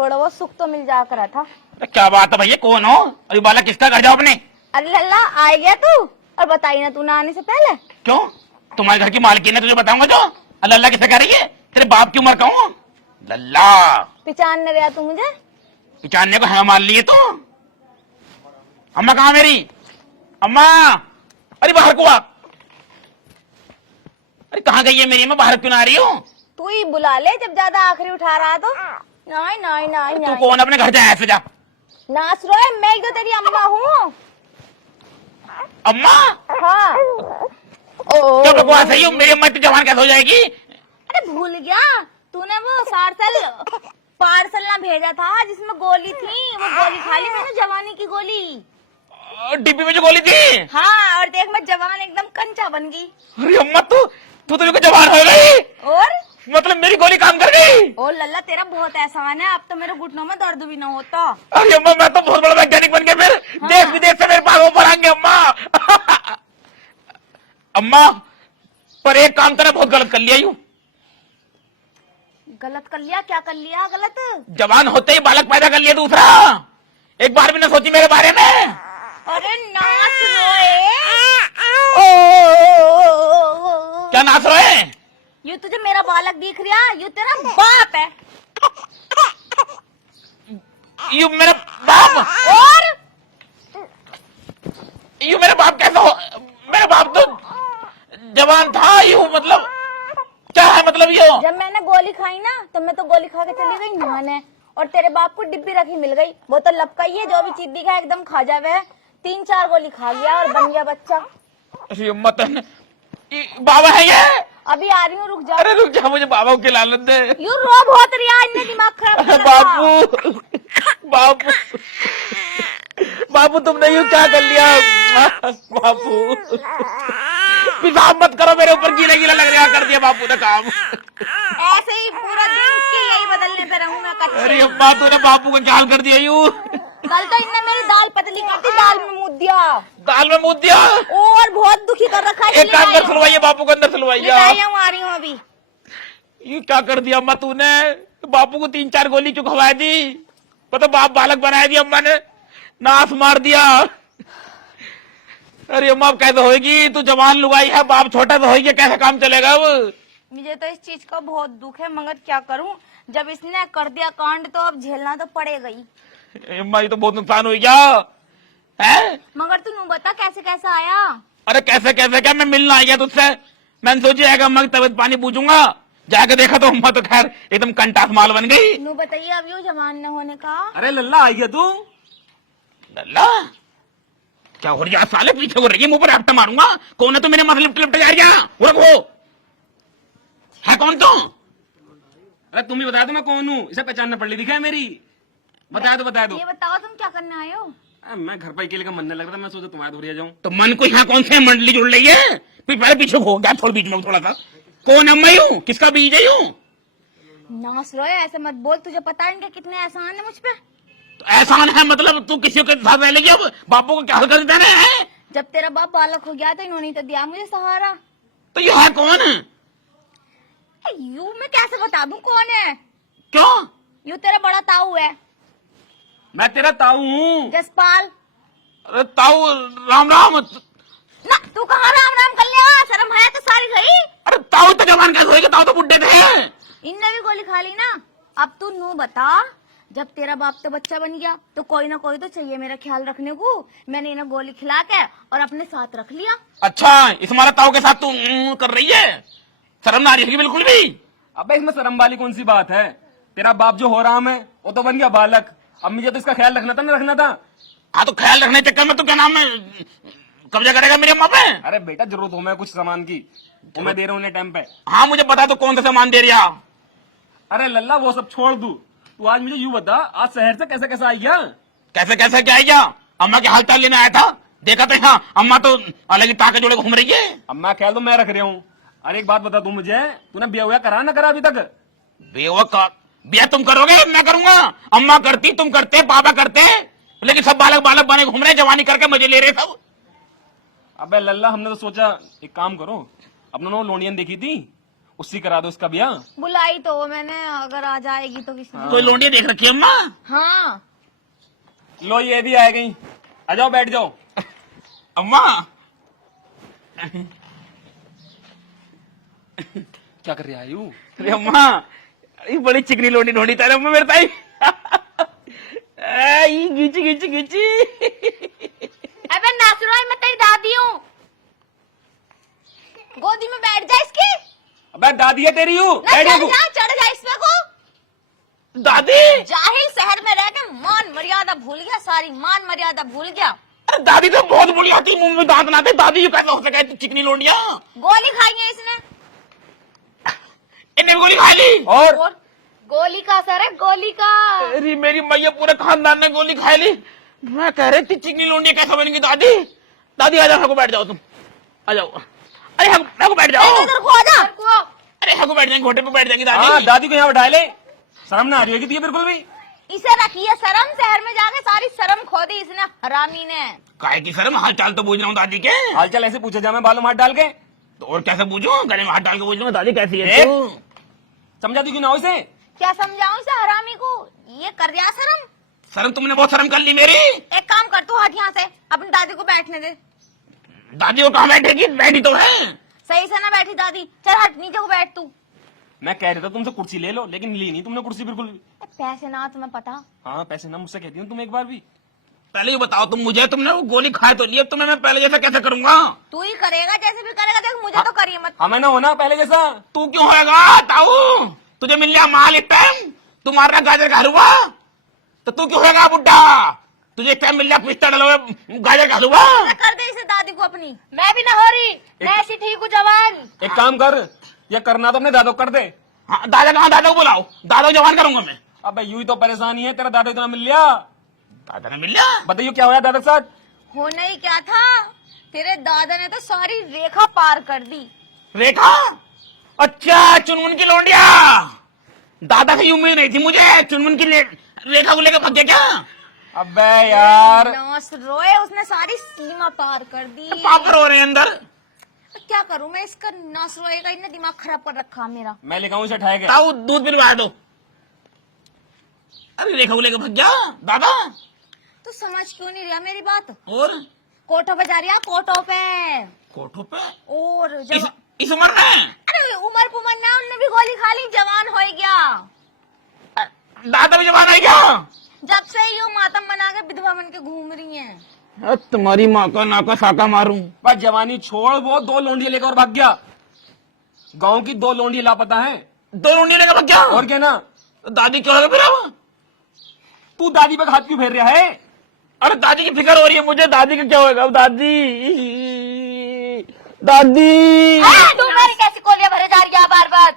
थोड़ा बहुत सुख तो मिल जा करा था। तो क्या बात है भैया, कौन हो? अभी बालक किसका घर जाओ अपने? अरे लल्ला आ गया तू, और बताई ना तू ना आने से पहले। क्यों? तुम्हारे घर की मालकिन है, तुझे बताऊंगा जो। लल्ला किसे कह रही है? तेरे बाप की उम्र का हूँ लल्ला। पहचानने रहा तू मुझे? पहचानने को है मान लिए तो। अम्मा कहाँ मेरी? अम्मा, अरे बाहर को आ। अरे कहाँ गई है मेरी अम्मा? बाहर क्यों ना आ रही हो? तू ही बुला ले जब ज्यादा आखिरी उठा रहा तो। नहीं नहीं नहीं तू नहीं कौन? अपने घर जा, ऐसे जा। नाच रो है, मैं तो तेरी अम्मा हूँ। अम्मा हाँ। क्या बकवास है ये? मेरी अम्मा इतनी जवान कैसे हो जाएगी? अरे भूल गया तूने वो पार्सल ना भेजा था जिसमें गोली थी, वो गोली खा ली मैंने, जवानी की गोली। डिब्बी में जो गोली थी? हाँ, और देख मैं जवान एकदम कंचा बन गई। अरे अम्मा तू तू तो जवान हो गई। और मतलब मेरी गोली काम कर गई? ओ लल्ला तेरा बहुत एहसान है, अब तो मेरे घुटनों में दर्द भी ना होता। अरे अम्मा मैं तो बहुत बड़ा वैज्ञानिक बन गया फिर। हाँ। देश विदेश से मेरे पास ऑफर आएंगे अम्मा। अम्मा पर एक काम तेरा बहुत गलत कर लिया यूं। गलत कर लिया? क्या कर लिया गलत? जवान होते ही बालक पैदा कर लिया दूसरा। एक बार भी ना सोची मेरे बारे में। अरे नाच रोए। क्या नाच रहे हैं? ये तुझे मेरा बालक दिख रहा, ये तेरा बाप है। यू मेरा बाप? और यू मेरा बाप कैसा हो? मेरा बाप तो जवान था यू, मतलब क्या है मतलब ये? जब मैंने गोली खाई ना तो मैं तो गोली खा के चली गई नहाने, और तेरे बाप को डिब्बी रखी मिल गई। वो तो लपका ही है, जो भी चीज दिखा एकदम खा जावे है। 3-4 गोली खा गया और बन गया बच्चा। अरे अम्मा बाबा है ये? अभी आ रही हूँ, रुक जा। अरे रुक जा, मुझे बाबा को खिलाने दे। यू रो बहुत रिया, इनने दिमाग खराब कर रखा। बापू बापू बापू तुमने यूं क्या कर लिया? बापू पेशाब मत करो मेरे ऊपर, गीला गीला लग रहा कर दिया बापू ने काम। ऐसे ही पूरा दिन उसकी यही बदलने पे रहूं मैं कच्चे। अरे अम्मा तूने बापू का क्या कर दिया यूं? कल तो इनने मेरी दाल पतली कर दी, दाल में मूद दिया। दाल में मूत दिया? और बहुत दुखी कर रखा है। एक काम कर, सुलवाइए बापू को अंदर सुलवाइए। आ रही हूँ अभी। ये क्या कर दिया अम्मा तूने? बापू को 3-4 गोली क्यों खवाई दी? पता बाप बालक बनाया दिया अम्मा ने, नाश मार दिया। अरे अम्मा अब कैसे होगी? तू जवान लुगाई है, बाप छोटा तो होगी, कैसे काम चलेगा अब? मुझे तो इस चीज का बहुत दुख है, मगर क्या करूं, जब इसने कर दिया कांड तो अब झेलना तो पड़ेगा ही। अम्मा ये तो बहुत नुकसान हो गया है। मगर तू बता कैसे कैसे आया? अरे कैसे कैसे क्या, मैं मिलना आ गया तुझसे। मैंने सोची है अम्मा की तबीयत पानी पूछूंगा, जाके देखा तो अम्मा तो खैर एकदम कंटास माल बन गई। नू बताइए अब यू जवान न होने का। अरे लल्ला आई गया तू? लल्ला क्या हो रहा? साले पीछे हो रही है, मुंह पर हफ्ता मारूंगा। कौन है तो मेरे मसले लिपट लिपट जा रहा? वो है कौन तू? अरे तुम ही बता दो मैं कौन हूँ, इसे पहचानना पड़ ली दिखा है मेरी। बता दो बता दो। ये बताओ तुम क्या करने आए हो? मैं घर पर अकेले का मन नहीं लग रहा था, मैं सोचा तुम्हारे दूर जाऊँ। तो मन को यहाँ कौन से मंडली जुड़ रही है? पहले पीछे हो गया, थोड़ा बीच में थोड़ा सा। कौन है मैं हूँ? किसका बीज है यूं? नास रो ऐसे मत बोल, तुझे पता है इनके कितने एहसान है मुझ पे। तो एहसान है मतलब तू किसी के साथ रह लेगी? अब बापू को क्या हाल कर देना है? जब तेरा बाप बालक हो गया तो इन्होंने तो दिया मुझे सहारा। तो ये है कौन? यू मैं कैसे बता दूं कौन है? क्यों? यू तेरा बड़ा ताऊ है, मैं तेरा ताऊ हूँ। जसपाल। अरे ताऊ राम राम। ना तू कहाँ राम राम कर लिया? शर्म है तो सारी गई। अरे ताऊ तो जवान कैसे होएगा? ताऊ तो बुड्ढे थे। इनने भी गोली खा ली ना। अब तू नू बता, जब तेरा बाप तो बच्चा बन गया तो कोई ना कोई तो चाहिए मेरा ख्याल रखने को। मैंने इन्हें गोली खिला के और अपने साथ रख लिया। अच्छा इस हमारा ताऊ के साथ तू कर रही है? शर्म ना आ रही है बिल्कुल भी? अबे इसमें शर्म वाली कौन सी बात है? तेरा बाप जो हो रहा है वो तो बन गया बालक, अब मुझे तो इसका ख्याल रखना था ना रखना था। हाँ तो ख्याल रखने चक्कर में तो क्या नाम है कब्जा करेगा मेरी अम्मा पे? अरे बेटा जरूरत हो मैं कुछ सामान की तो मैं दे रहा हूँ टाइम पे। हाँ मुझे बता दो कौन सा सामान दे रहा? अरे लल्ला वो सब छोड़ दू, तू आज मुझे यूं बता आज शहर से कैसे कैसे आई गया? कैसे कैसे क्या आएगा? अम्मा के हाल चाल लेने आया था, देखा तो यहाँ अम्मा तो अलग ही टाके जोड़े घूम रही है। अम्मा ख्याल तो मैं रख रहा हूँ। अरे एक बात बता तू मुझे, तूने ब्याह हुआ करा ना करा अभी तक? बिया तुम करोगे मैं करूंगा? अम्मा करती, तुम करते, पापा करते, लेकिन सब बालक बालक बने घूम रहे, जवानी करके मजे ले रहे सब। अबे लल्ला हमने तो सोचा एक काम करो, अपना लोनियन देखी थी उससे करा दो उसका ब्याह। बुलाई तो वो मैंने, अगर आ जाएगी तो किसी कोई लोंडिया देख रखी है अम्मा? हाँ लो ये भी आ गई, आ जाओ बैठ जाओ। अम्मा क्या कर रही है आयु? अरे अम्मा, ये बड़ी चिकनी लोंडी ढूंढी था अम्मा मेरे ताई। ये घिची घिची घिची। अबे नासरोय, मैं तेरी दादी हूँ, गोदी में बैठ जा इसकी। अबे दादी है तेरी हूँ, ना चढ़ जा इसमें को। दादी, जाहिल शहर में रह के मान मर्यादा भूल गया, सारी मान मर्यादा भूल गया। अरे दादी तो बहुत बुरी आती, मुंह में दांत ना थे। दादी ये कैसे हो सके चिकनी लोंडिया? गोली खाई है इसने, इन्हें भी गोली खा ली। और गोली का असर है, गोली का। अरे मेरी मैया, पूरे खानदान ने गोली खा ली। मैं कह रही थी चिकनी लोंडिया कैसे बनेंगी? दादी, दादी आ जाओ, बैठ जाओ तुम, आ जाओ। अरे हम बैठ जाओ, इधर को आ जा। अरे हम बैठ जाएंगे, घोटे पे बैठ जाएंगी हाँ, दादी। दादी को यहाँ बैठा ले, शर्म ना आ रही है तुझे बिल्कुल भी? इसे रखी है शर्म, शहर में जाके सारी शर्म खो दी इसने, हरामी ने। काहे की शर्म, हाल चाल तो पूछ रहा हूँ दादी के। हालचाल ऐसे पूछे जा मैं बालों में हाथ डाल के? तो और कैसे पूछूं? गले में हाथ डाल के पूछ रहा दादी कैसी है ए? तू? समझाती क्यों ना हो इसे? क्या समझाऊं इसे हरामी को, ये कर दिया शर्म। शर्म तुमने बहुत शर्म कर ली मेरी। एक काम कर, तू हट यहाँ से, अपनी दादी को बैठने दे। दादी को कहाँ बैठेगी? बैठी तो है। सही से ना बैठी दादी, चल हट नीचे को बैठ तू। मैं कह रहा था तुमसे कुर्सी ले लो, लेकिन ली नहीं तुमने कुर्सी बिल्कुल भी। पैसे ना तुम्हें पता? हाँ पैसे ना, मुझसे कहती हूँ तुम एक बार भी। पहले ये बताओ तुम मुझे, तुमने वो गोली खाए तो लिए, तुम्हें मैं पहले जैसा कैसे करूंगा? तू ही करेगा, जैसे भी करेगा, देख मुझे तो करिए मत। हमें ना होना पहले जैसा। तू क्यों होएगा ताऊ? तुझे मिल गया माल एक टाइम, तुम्हारा गाजर का हलवा, तो तू क्यों होएगा बुड्ढा? तुझे एक टाइम मिल गया पिस्ता डलो गाजर का हलवा। कर दे इसे दादी को अपनी, मैं भी ना हो रही, मैं ऐसी ठीक हूँ जवान। एक काम कर, ये करना तो अपने दादो को कर दे। हाँ, दादा कहाँ? दादा को बुलाओ, दादा को जवान करूंगा मैं। अबे यूं ही तो परेशानी है, तेरा दादा इतना मिल लिया। दादा ने मिल गया? बताइए क्या हुआ दादा के साथ? होना ही क्या था, तेरे दादा ने तो सारी रेखा पार कर दी। रेखा? अच्छा, चुनमुन की लौंडिया। दादा की उम्मीद नहीं थी मुझे, चुनमुन की रेखा को लेकर भाग गया क्या? अबे यार, नास रोए, उसने सारी सीमा पार कर दी। पापड़ हो रहे हैं अंदर। क्या करूं मैं, इसका नास रोए का इतना दिमाग खराब कर रखा मेरा। मैं लेकर आऊं इसे ठाए के। ताऊ दूध पिलवा दो। अरे रेखा को लेकर भाग गया दादा। तू समझ क्यों नहीं रहा मेरी बात? और कोठो पे जा रही है, कोठो पे। कोठों पे? और जब इस उम्र में? अरे उमर पुमर ना, उनने भी गोली खा ली, जवान हो गया। दादा भी जवान है क्या? जब से ही मातम बना के विधवा बन के घूम रही हैं। तुम्हारी माँ का नाका साका मारूं। बस जवानी छोड़, वो 2 लोंडिया लेकर और भाग गया। गांव की 2 लोंडिया लापता है। 2 लोंडी लेकर भाग गया? और क्या ना? तो दादी क्यों होगा फिर अब? तू दादी पे हाथ क्यों फेर रहा है? अरे दादी की फिक्र हो रही है मुझे, दादी का क्या होगा? दादी, दादी, तू मेरी कैसी कोलियां भरे जा रही है बार बार?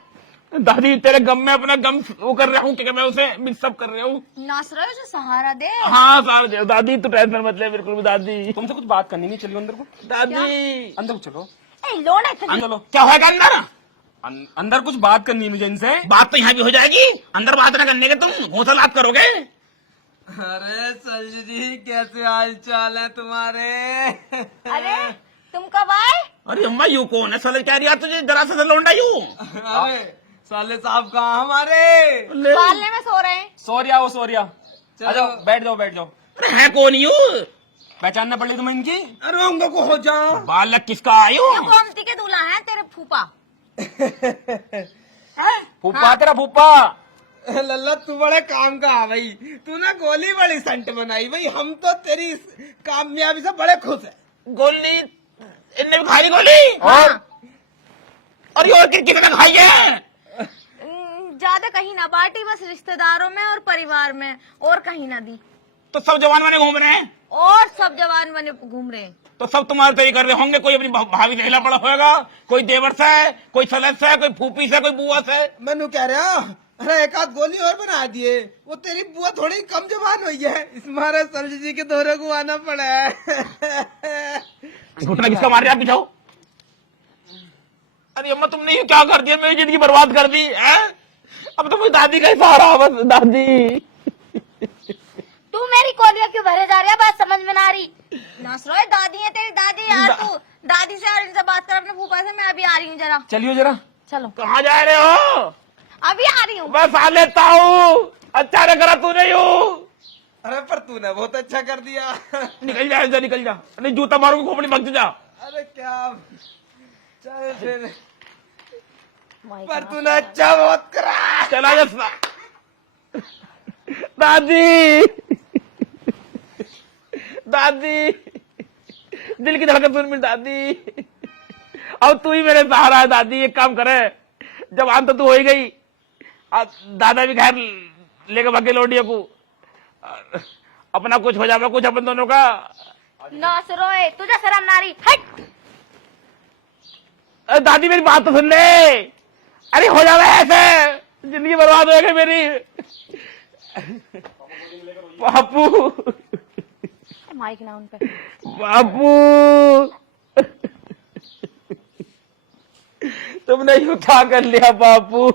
दादी तेरे गम में अपना गम वो कर रहा हूँ, क्या मैं उसे मिक्सअप कर रहा हूँ। नाच रहे हो, सहारा दे। हाँ सार दादी, तू टेंशन मत ले बिल्कुल भी दादी। तुमसे कुछ बात करनी नहीं, चलिए अंदर को। दादी अंदर को चलो। ए लोड़ा इतना- चलो क्या होगा अंदर? अंदर कुछ बात करनी है मुझे इनसे। बात तो यहाँ भी हो जाएगी, अंदर बात ना करने के तुम घोंसा लात करोगे। अरे संजू जी, कैसे हाल चाल है तुम्हारे? अरे तुम कब आए? अरे अम्मा यू कौन है? साले कह रही तुझे जरा सा लौंडा यू। अरे साले साहब कहाँ हमारे? पालने में सो रहे हैं। सोरिया वो सोरिया, चलो। आ जाओ बैठ जाओ बैठ जाओ। अरे है कौन यू? पहचानना पड़ी तुम्हें इनकी? अरे उनको को हो जाओ। बालक किसका आयु? ये गोमती के दूल्हा है तेरे फूफा। फूफा तेरा फूफा। लल्ला तू बड़े काम का है भाई, तू ना गोली बड़ी संट बनाई भाई, हम तो तेरी इस कामयाबी से बड़े खुश है। गोली इनने भी खाई गोली? और ये और कितने खाई है? ज्यादा कहीं ना बांटी, बस रिश्तेदारों में और परिवार में, और कहीं ना दी। तो सब जवान बने घूम रहे हैं, और सब जवान बने घूम रहे हैं। तो सब तुम्हारे तरीके कर रहे होंगे। कोई अपनी भाभी से हिला पड़ा होगा, कोई देवर से है, कोई सदस्य है, कोई फूफी से, कोई बुआ से। मैनू कह रहा, अरे एक आध गोली और बना दिए, वो तेरी बुआ थोड़ी कम जवान हुई है, इस मारे सरजू जी के दौरे को आना पड़ा है। घुटना किसका मार रहे आप? जाओ। अरे अम्मा तुमने ये क्या कर दिया? मेरी जिंदगी बर्बाद कर दी है। अब तो मेरी दादी का ही सहारा, बस दादी। तू मेरी कोलियां क्यों भरे जा रही है, बात समझ में ना आ रही। नासरोए दादी है तेरी, दादी यार तू दादी से और इनसे बात कर अपने फूफा से, मैं अभी आ रही हूँ जरा। चलियो जरा। चलो कहाँ जा रहे हो? अभी आ रही हूँ। बस आ लेता हूँ, अच्छा न करा तू नहीं हूँ। अरे पर तूने बहुत अच्छा कर दिया। निकल जा ऐसे, निकल जा, नहीं जूता मारूंगा खोपड़ी भग जा। अरे क्या, चल फिर, माय पर गॉड। तूने अच्छा बहुत करा। चला जा दादी, दादी, दिल की धड़कन सुन मेरी दादी, अब तू ही मेरे सहारा है दादी। एक काम करे, जवान तो तू हो ही गई, अब दादा भी खैर लेकर भागे लौटिया को, अपना कुछ हो जाएगा कुछ अपन दोनों का। ना रोए, तुझे शर्म नारी, हट। अरे दादी मेरी बात तो सुन ले, अरे हो जाएगा ऐसे, जिंदगी बर्बाद हो गई मेरी। बापू, माइक ना उन पे। बापू, तुमने यूं क्या कर लिया बापू?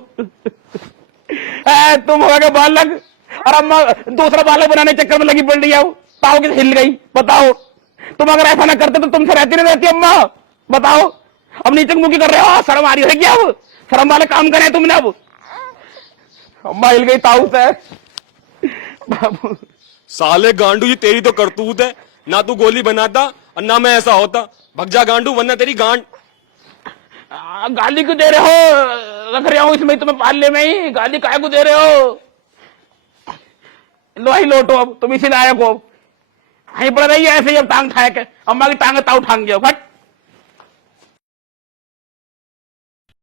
तुम हो गए बालक और अम्मा दूसरा बालक बनाने के चक्कर में लगी पड़ रही है। ताऊ किस हिल गई बताओ? तुम अगर ऐसा ना करते तो तुमसे रहती नहीं रहती अम्मा, बताओ? अब नीचे मुखी कर रहे हो, शर्म आ रही है क्या? अब शर्म वाले काम करे तुमने। अब अम्मा हिल गई ताऊ से। बाबू साले गांडू, ये तेरी तो करतूत है, ना तू गोली बनाता और ना मैं ऐसा होता। भग जा गांडू, वरना तेरी गांड। गाली क्यों दे रहे हो? रख रहा हूं इसमें तुम्हें पालने में ही, गाली काहे को दे रहे हो? लो ही लोटो, अब तुम इसी लायक हो। वहीं पर रही है ऐसे ही, अब टांग उठाए के अम्मा की टांग ताऊ ठांग गया।